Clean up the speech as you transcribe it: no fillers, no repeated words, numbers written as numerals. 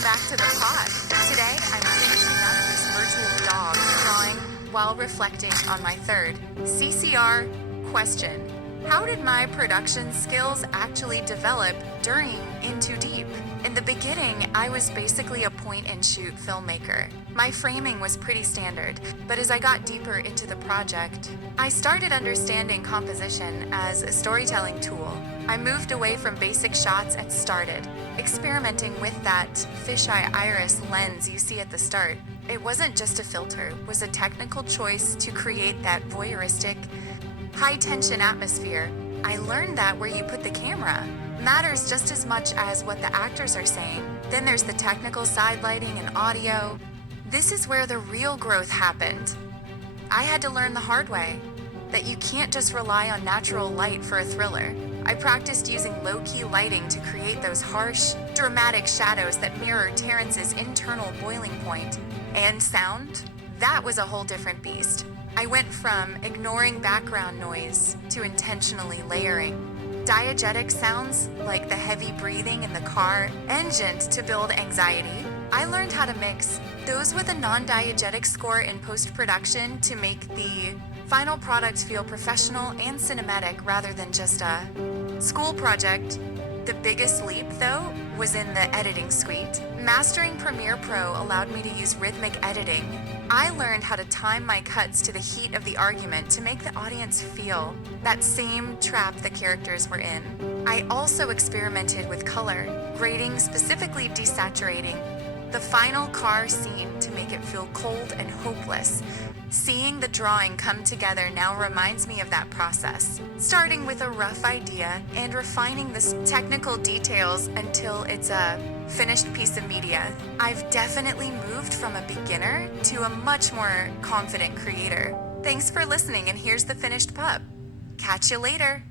Welcome back to the pod. Today I'm finishing up this virtual dog drawing while reflecting on my third CCR question. How did my production skills actually develop during In Too Deep? In the beginning, I was basically a point-and-shoot filmmaker. My framing was pretty standard, but as I got deeper into the project, I started understanding composition as a storytelling tool. I moved away from basic shots and started experimenting with that fisheye iris lens you see at the start. It wasn't just a filter, it was a technical choice to create that voyeuristic, high-tension atmosphere. I learned that where you put the camera matters just as much as what the actors are saying. Then there's the technical side lighting and audio. This is where the real growth happened. I had to learn the hard way that you can't just rely on natural light for a thriller. I practiced using low-key lighting to create those harsh, dramatic shadows that mirror Terrence's internal boiling point. And sound? That was a whole different beast. I went from ignoring background noise to intentionally layering diegetic sounds like the heavy breathing in the car engine to build anxiety. I learned how to mix those with a non-diegetic score in post-production to make the final product feel professional and cinematic rather than just a school project. The biggest leap, though, was in the editing suite. Mastering Premiere Pro allowed me to use rhythmic editing. I learned how to time my cuts to the heat of the argument to make the audience feel that same trap the characters were in. I also experimented with color, grading, specifically desaturating the final car scene to make it feel cold and hopeless. Seeing the drawing come together now reminds me of that process, starting with a rough idea and refining the technical details until it's a finished piece of media. I've definitely moved from a beginner to a much more confident creator. Thanks for listening, and here's the finished pup. Catch you later.